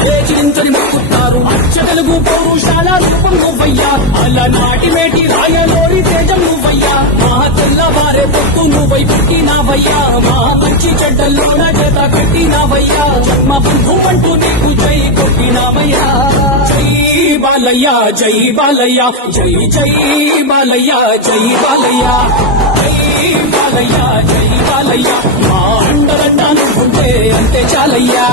లేచించని మొక్కుతారు అచ్చ తెలుగు పౌరుషాల రూపం నువ్వయ్యా అలనాటి మేటి రాయలోరి తేజం నువ్వయ్యా మా తెల్లవారే పొత్తు నువ్వై పుట్టినావయ్యా మా మంచి చెడ్డల్లోన చేత కట్టినావయ్యా జన్మ బంధు అంటూ నీకు జై కొట్టినావయ్యా జై బాలయ్య జై బాలయ్య జై జై బాలయ్య జై బాలయ్య జై బాలయ్య జై బాలయ్య మా అండదండ నువ్వుంటే అంతే చాలయ్యా.